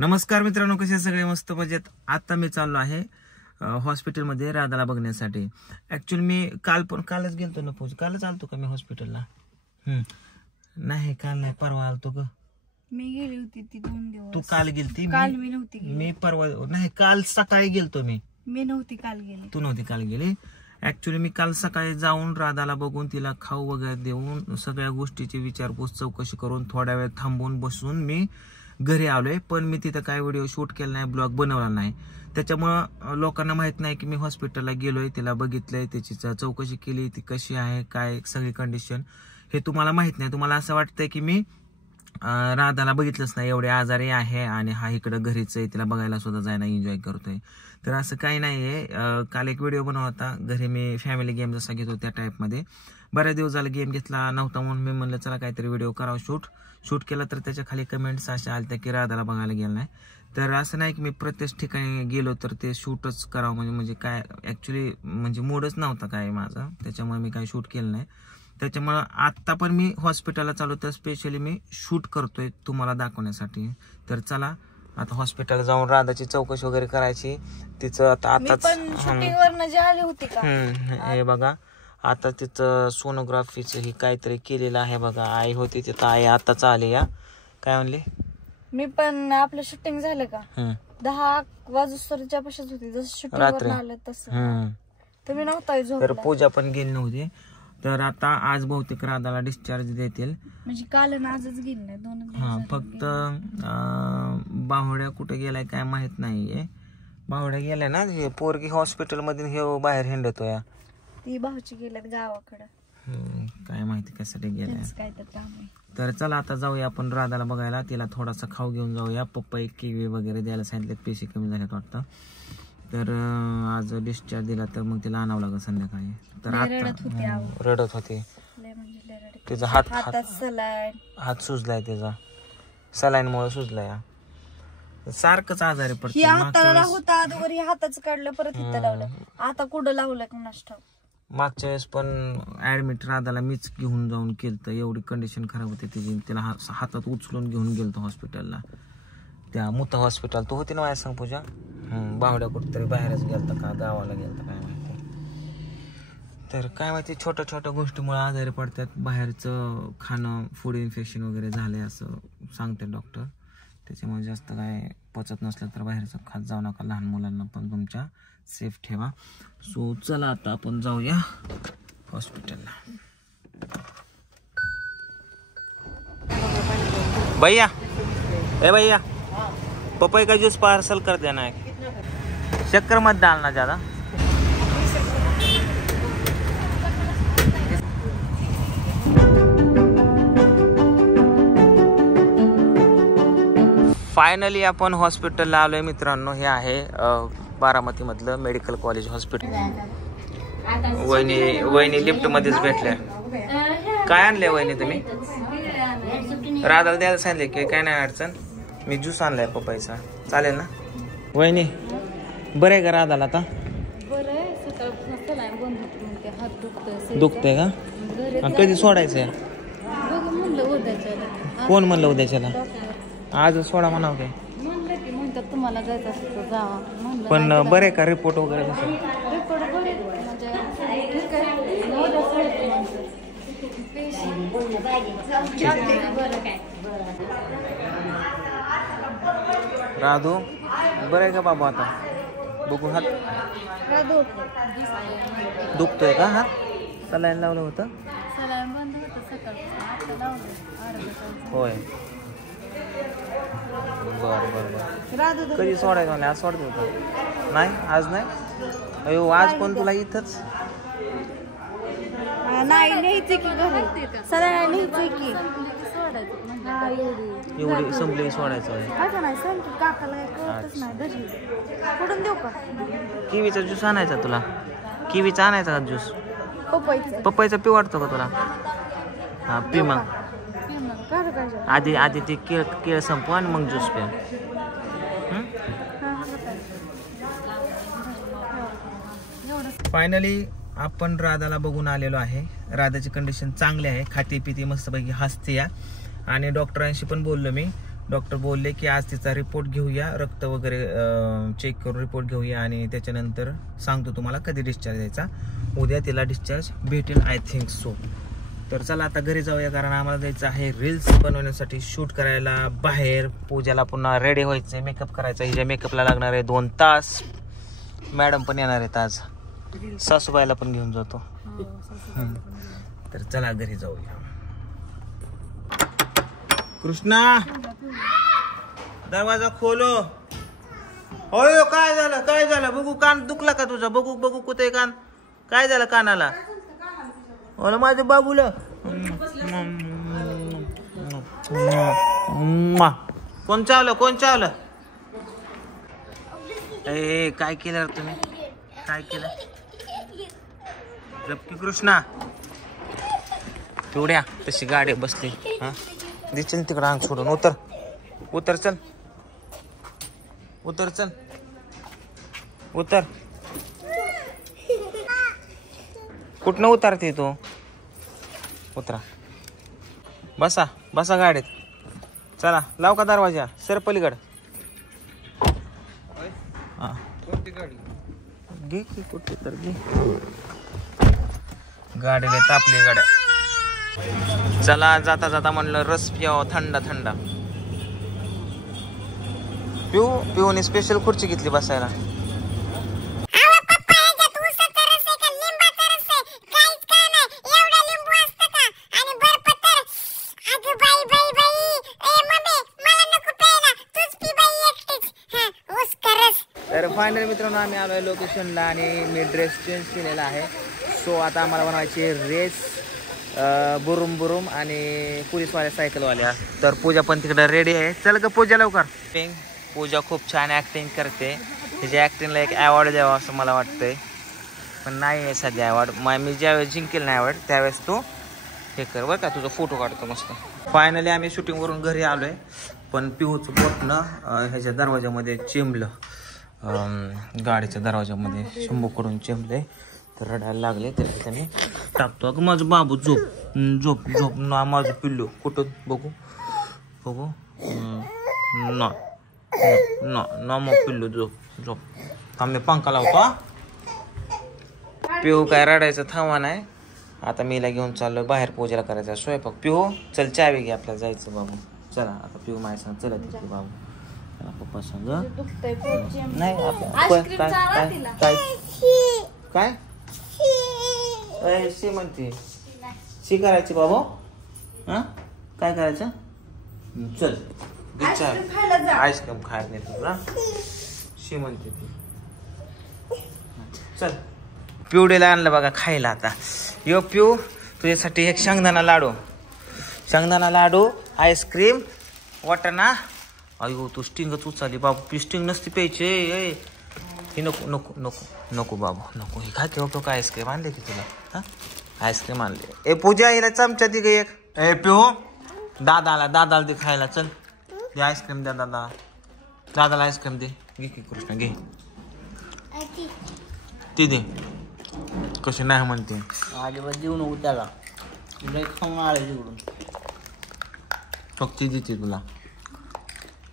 नमस्कार मित्रांनो, कसे सगळे? मस्त मजेत. आता मी चाललो आहे हॉस्पिटलमध्ये राधाला बघण्यासाठी. ऍक्च्युअली मी कालच गेलतो ना पूजा. कालच आलतो का मी हॉस्पिटलला? नाही काल नाही, परवा आलतो ग. मी गेली होती ती 2 दिवस. तू काल गेलती? काल मी नव्हती गेली. मी परवा नाही, काल सकाळी गेलतो मी नव्हती काल गेली. तू नव्हती काल गेली. ऍक्च्युअली मी काल सकाळी जाऊन राधाला बघून तिला खाऊ वगैरे देऊन सगळ्या गोष्टीची विचारपूस चौकशी करून थोड्या वेळ थांबून बसून मी घरी आलोय. पण मी तिथं काय व्हिडिओ शूट केला नाही, ब्लॉग बनवला नाही. त्याच्यामुळं लोकांना माहित नाही की मी हॉस्पिटलला गेलोय, तिला बघितलंय, त्याची चौकशी केली, ती कशी आहे, काय सगळी कंडिशन हे तुम्हाला माहित नाही. तुम्हाला असं वाटतंय की मी राधाला बघितलंच नाही, एवढे आजारी आहे आणि हा इकडं घरीच आहे, तिला बघायला सुद्धा जायला एन्जॉय करतोय. तर असं काही नाहीये. काल एक व्हिडिओ बनवला होता घरी, मी फॅमिली गेम जसा घेतो त्या टाईपमध्ये. बऱ्याच दिवस झाला गेम घेतला नव्हता म्हणून मी म्हणलं चला काहीतरी व्हिडिओ करावं. शूट केला तर त्याच्या खाली कमेंट्स अशा आल्या की राधाला बघायला गेला नाही. तर असं नाही की मी प्रत्येक ठिकाणी गेलो तर ते शूटच करावं, म्हणजे काय ऍक्च्युली म्हणजे मूडच नव्हता काय माझा, त्याच्यामुळे मी काही शूट केलं नाही. त्याच्यामुळे आता पण मी हॉस्पिटलला चालू, तर स्पेशली मी शूट करतोय तुम्हाला दाखवण्यासाठी. तर चला आता हॉस्पिटल जाऊन राधाची चौकशी वगैरे करायची. तिचं आताच शूटिंग वरनं जे आली होती का हे बघा, आता तिचं सोनोग्राफीचं ही काहीतरी केलेलं आहे बघा. आई होती तिथं, आई आताच आली. या काय म्हणली? मी पण आपलं शूटिंग झालं का 10 वाजूस्तरच्या पाशीच होती, जसं शूटिंग वर आलं तसं. तुम्ही नव्हता झोपला. तर पूजा पण गेली नव्हती. तर आता आज बहुतेक राधाला डिस्चार्ज देतील. म्हणजे काल आजच गेली नाही, 2 दिवस. फक्त बाहुड्या कुठे गेलाय काय माहित नाहीये. बाहुड्या गेलाय ना, पोरगी हॉस्पिटल मध्ये हे बाहेर हिंडतोय. ती भाऊची गेल्यात गावाकडे, काय माहिती कशासाठी गेलाय. काय तर काम आहे. तर चला आता जाऊया आपण राधाला बघायला. तिला थोडासा खाऊ घेऊन जाऊया. पपई किवी वगैरे द्यायला सांगितले, पेशी कमी झाल्यात वाटतं. तर आज डिस्चार्ज दिला तर मग तिला आणावं लागेल संध्याकाळी. तर आता रडत होती. तिचा हात सुजलाय, तिचा सलाईनमुळे सुजलाय. सारखंच आजारी पडते. हाताच काढलं, परत इथं लावलं, आता कुठं लावलं कुणास ठाऊक. मागच्या वेळेस पण ऍडमिट राधाला मीच घेऊन जाऊन केलं. एवढी कंडिशन खराब होती तिची. तिला हातात उचलून घेऊन गेलतो हॉस्पिटलला, त्या मुता हॉस्पिटल. तू होती ना माझ्या संग पूजा? बावड्या कुठतरी बाहेरच गेलता का गावाला गेलता काय माहिती. तर काय माहिती, छोट्या छोट्या गोष्टीमुळे आजारी पडतात. बाहेरचं खाणं, फूड इन्फेक्शन वगैरे झालंय असं सांगते डॉक्टर. त्याच्यामुळे जास्त काय पचत नसलं तर बाहेरचं खात जाऊ नका. लहान मुलांना पण तुमच्या सेफ ठेवा. सो चला आता आपण जाऊया हॉस्पिटलला. भैया भैया, पपई का जूस पार्सल कर देना है. शक्कर मत डालना ज्यादा. फायनली आपण हॉस्पिटलला आलोय मित्रांनो. हे आहे बारामती मधलं मेडिकल कॉलेज हॉस्पिटल. वहिनी लिफ्ट मध्येच भेटल्या. काय आणले वहिनी तुम्ही? राधाला द्यायला सांगितले की काय नाही अडचण. मी ज्यूस आणलाय पपईचा, चालेल ना वहिनी? बरं आहे का राधाला आता? दुखतंय का? कधी सोडायचंय? कोण म्हणलं उद्याच्याला? आज सोडा म्हणावं काय? तुम्हाला जायचं असतं जावा. पण बरे का रिपोर्ट वगैरे कसं? राधू बरं आहे का बाबा? आता बघू. हात दुखतोय का? हात सलाईन लावलं होतं? होय. बर. कधी सोडायचं म्हणे? आज सोडतो होतं? नाही आज नाही. अयो आज पण तुला इथंच एवढी संपली सोडायचं आहे. किवीचा ज्यूस आणायचा तुला? किवीचा आणायचा का ज्यूस? पपईचा पिऊ वाटतो का तुला? हा पी मग. आधी ते केळ संपव आणि मग ज्यूस प्या. फायनली आपण राधाला बघून आलेलो आहे. राधाची कंडिशन चांगली आहे, खाती पिती मस्तपैकी हसते या. आणि डॉक्टरांशी पण बोललो मी. डॉक्टर बोलले की आज तिचा रिपोर्ट घेऊया, रक्त वगैरे चेक करून रिपोर्ट घेऊया आणि त्याच्यानंतर सांगतो तुम्हाला कधी डिस्चार्ज द्यायचा. उद्या तिला डिस्चार्ज भेटेल आय थिंक सो. तर चला आता घरी जाऊया, कारण आम्हाला जायचं आहे रील्स बनवण्यासाठी, शूट करायला बाहेर. पूजाला पुन्हा रेडी व्हायचं, मेकअप करायचा. हिच्या मेकअपला लागणार आहे 2 तास. मॅडम पण येणार आहेत आज, सासूबाईला पण घेऊन जातो. तर चला घरी जाऊया. कृष्णा दरवाजा खोलो. होय काय झालं, काय झालं? बघू कान दुखला का तुझा? बघू बघू कुठे कान, काय झालं कानाला? हो ना माझ्या बाबूला. कोण चावलं, कोण चावलं? ए काय केलं तुम्ही, काय केलं? गप्पी कृष्णा तेवढ्या तशी गाडी बसली. हा दिसेल तिकडं अंग सोडून. उतर उतर चल, उतर चल, उतर. कुठनं उतरते तू? उतरा, बसा बसा गाडीत. चला लाव का दरवाजा, सर पलीकड. घे की कुठे तर घे. गाडीला तापली गाड्या. चला जाता जाता म्हणलं रस प्याव थंड थंड. पिऊने स्पेशल खुर्ची घेतली बसायला. तर फायनल मित्रांनो आम्ही आलोय लोकेशनला आणि मी ड्रेस चेंज केलेला आहे. सो आता आम्हाला बनवायची रेस बुरुम बुरुम आणि पोलीसवाल्या सायकलवाल्या. तर पूजा पण तिकडे रेडी आहे. चल ग पूजा लवकर. पूजा खूप छान ॲक्टिंग करते. तिच्या ॲक्टिंगला एक अवॉर्ड द्यावा असं मला वाटतंय, पण नाही आहे सध्या अवॉर्ड. मी ज्यावेळेस जिंकेल ना अवॉर्ड त्यावेळेस तू हे कर बरं का, तुझा फोटो काढतो मस्त. फायनली आम्ही शूटिंगवरून घरी आलो आहे, पण पिऊचं बोटणं ह्याच्या दरवाजामध्ये चिंबलं. गाडीच्या दरवाजामध्ये शंभूकडून चिंबले, तर रडायला लागले. त्याने टाकतो. अगं माझं बाबू झोप झोप झोप ना, माझं पिल्लू कुठं बघू बघू. ना ना ना मग पिल्लू झोप झोप. थांब मी पंखा लावतो. पिऊ काय रडायचं थांबा नाही. आता मीला घेऊन चाललो बाहेर पूजेला करायचा स्वयंपाक. पिऊ चल चावी घे, आपल्याला जायचं बाबू. चला आता पिऊ माझ्या सांग चला तिथे बाबू. पप्पा सांग नाही काय काय शी म्हणते. शी करायची बाबू. हा काय करायचं? चल आईस्क्रीम खायला नाही तुला, शी म्हणते ती. चल पिवडेला आणलं बघा खायला. आता यो पिऊ तुझ्यासाठी एक शेंगदाणा लाडू, शेंगदाणा लाडू, आईस्क्रीम, वाटाणा. अयो तू स्टिंगच उचलली बाबू. स्टिंग नसती प्यायची. हे नको नको नको नको बाबू नको. हे काय केव्हा काय आईस्क्रीम आणले की तुला? हा आईस्क्रीम आणले. ए पूजा हिला चमचा दे ग एक. ए पिऊ दादाला दे खायला. चल दे आईस्क्रीम द्या दादाला आईस्क्रीम दे. घे की कृष्ण घे ती दे. कशी नाही म्हणते अजिबात देऊ नको त्याला. खाऊन आळे तिकडून फक्त देते तुला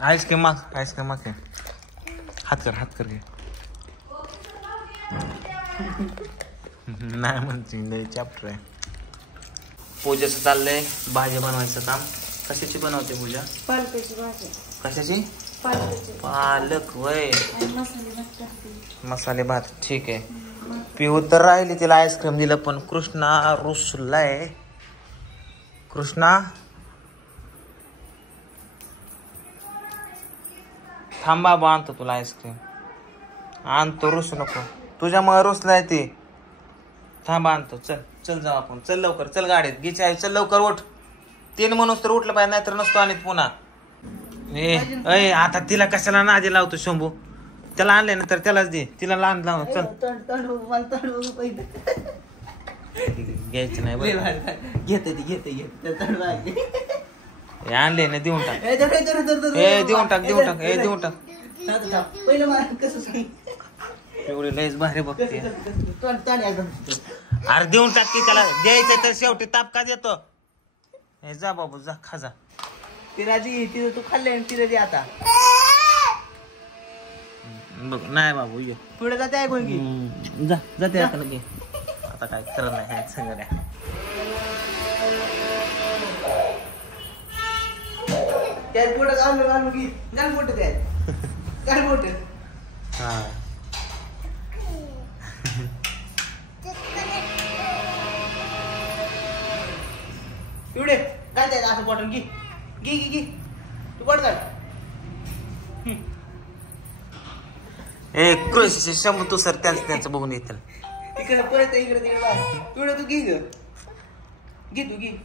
आईस्क्रीम. माग आईस्क्रीम माग. हात कर घे. नाही म्हणते चॅप्टर आहे. पूजेचं चाललंय भाजी बनवायचं काम. कशाची बनवते पूजा? पालकाची भाजी. कशाची? पालक वय मसाले भात. ठीक आहे. पिऊ तर राहिली, तिला आईस्क्रीम दिलं पण कृष्णा रुसलाय. कृष्णा थांबा बा आणतो तुला आईस्क्रीम. आणतो, रुसू नको. तुझ्यामुळे रुसलाय ती. थांबा आणतो. चल चल जाऊ आपण. चल लवकर चल गाडीत घे चावी. चल लवकर उठ. 3 म्हणून तर उठलं पाहिजे, नाहीतर नसतो आणि पुन्हा. ए आता तिला कशाला नादी लावतो शंभू? त्याला आणले ना तर त्यालाच दे. तिला लहान लाव. चल घ्यायचं नाही आणले ना देऊन टाक. देऊन टाक. एवढी लयच भारी बघते. अरे देऊन टाक की त्याला. द्यायचं तर शेवटी ताप का देतो? जा बाबू जा खा जा. तिला दे तिथं तू खाल्ले तिला दे आता बघ नाही बाबू ये पुढे जाते ऐकून की जाते आता लगे आता काय खरं नाही ह्या सगळ्या त्यात पुढे घालू की घाल मोठं त्यात घाल मोठं हा एवढे घाल त्यात असं बॉटल घे घे घे घे तू बॉट घाल ए कृषी शंभू तू सर त्यांचं बघून येतील तिकडे परत इकडे तिकडे एवढं तू घे ग घे तू घे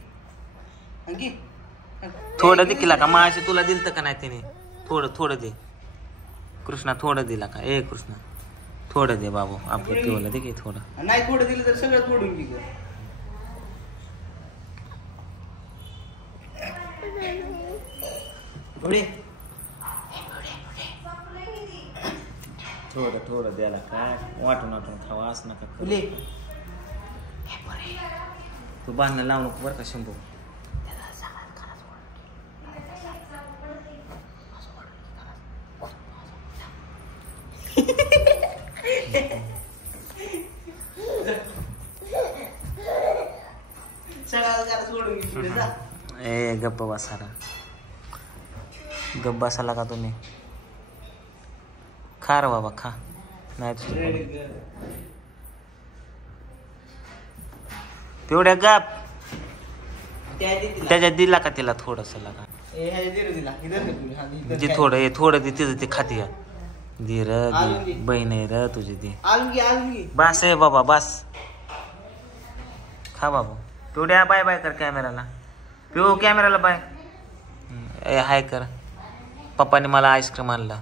घे थोडं दे किला का माशी तुला दिलत का नाही त्याने थोडं दे कृष्णा थोडं दिला का ए कृष्णा थोडं दे बाबू आपलं पिवलं दे की थोडं नाही थोडं दिलं तर सगळं फोडून घे थोडं द्यायला काय वाटून खावा असं नका तू बांधणं लावू नको बरं का शंभू ए गप्प बसाला का तुम्ही खा रे बाबा खा नाही तेवढ्या गप त्याच्यात दिला का तिला थोडस लागा जे थोडं दे तिचं ते खाते या दे र बहीण आहे र तुझी दे बास आहे बाबा बास खा बाबू तेवढ्या बाय बाय कर कॅमेराला पिऊ कॅमेराला बाय ए हाय कर पप्पाने मला आईस्क्रीम आणला